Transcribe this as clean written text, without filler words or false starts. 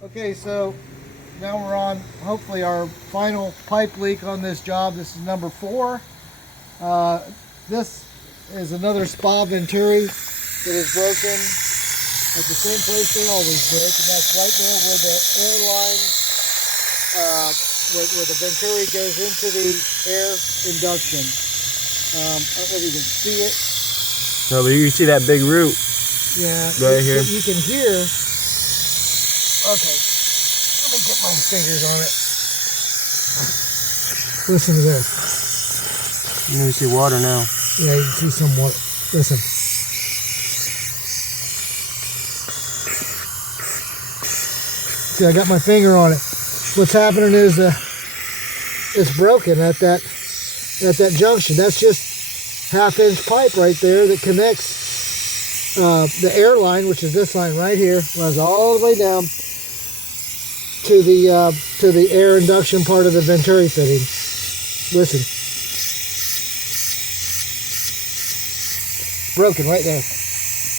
Okay, so now we're on hopefully our final pipe leak on this job. This is number 4. This is another spa venturi that is broken at the same place they always break, and that's right there where the air line, where the venturi goes into the air induction. I don't know if you can see it. No, but you can see that big root. Yeah, right here. You can hear. Okay, let me get my fingers on it. Listen to this. You can see water now. Yeah, you can see some water. Listen. See, I got my finger on it. What's happening is it's broken at that junction. That's just 1/2-inch pipe right there that connects the air line, which is this line right here, runs all the way down to the air induction part of the venturi fitting. Listen. Broken right there.